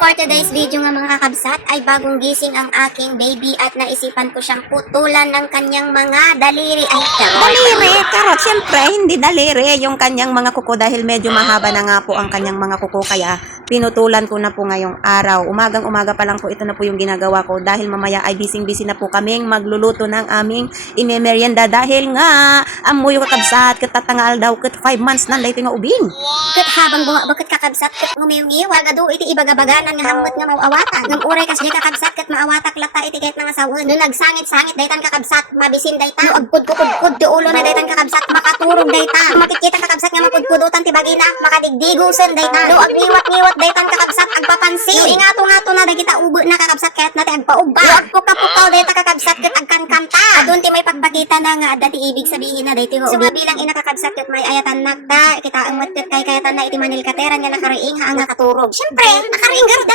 For today's video nga mga kakabsat ay bagong gising ang aking baby at naisipan ko siyang putulan ng kanyang mga daliri. Ay, Daliri, karot. Siyempre, hindi daliri yung kanyang mga kuko dahil medyo mahaba na nga po ang kanyang mga kuko. Kaya pinutulan ko na po ngayong araw. Umagang-umaga pa lang po ito na po yung ginagawa ko dahil mamaya ay busy-busy na po kaming magluluto ng aming imemerienda dahil nga amoy yung kakabsat katatangal daw kat 5 months na ito nga ubing. kat habang bunga bakit kakabsat kat ngumiyungiwag ado iti ibagabaganan nga hamot nga mauawatan. Ngam uray kas di kakabsat kat maawatak lata iti kahit nga sawon. No nagsangit-sangit daytan kakabsat mabisin dayta. No agpud-pudpud ti ulo na daytan kakabsat makaturog dayta. Makikita kakabsat nga mapudpudutan ti bagina makadigdigusen dayta. No agniwat-niwat daytan kakabsat agpapansin. No ingato-ngato na dagita ugo na kakabsat kahit nati agpaubba. No agpukapukaw dayta kakabsat kat agkankanta. Adun ti may pagbakita na nga adda ti ibig sabihin na dayti nga ubi. So bilang ina kakabsat kat may ayatan nakta kita ang mat kat kay kayatan na iti manil kateran nga nakariing ha nga katurog. Syempre nakariing garuda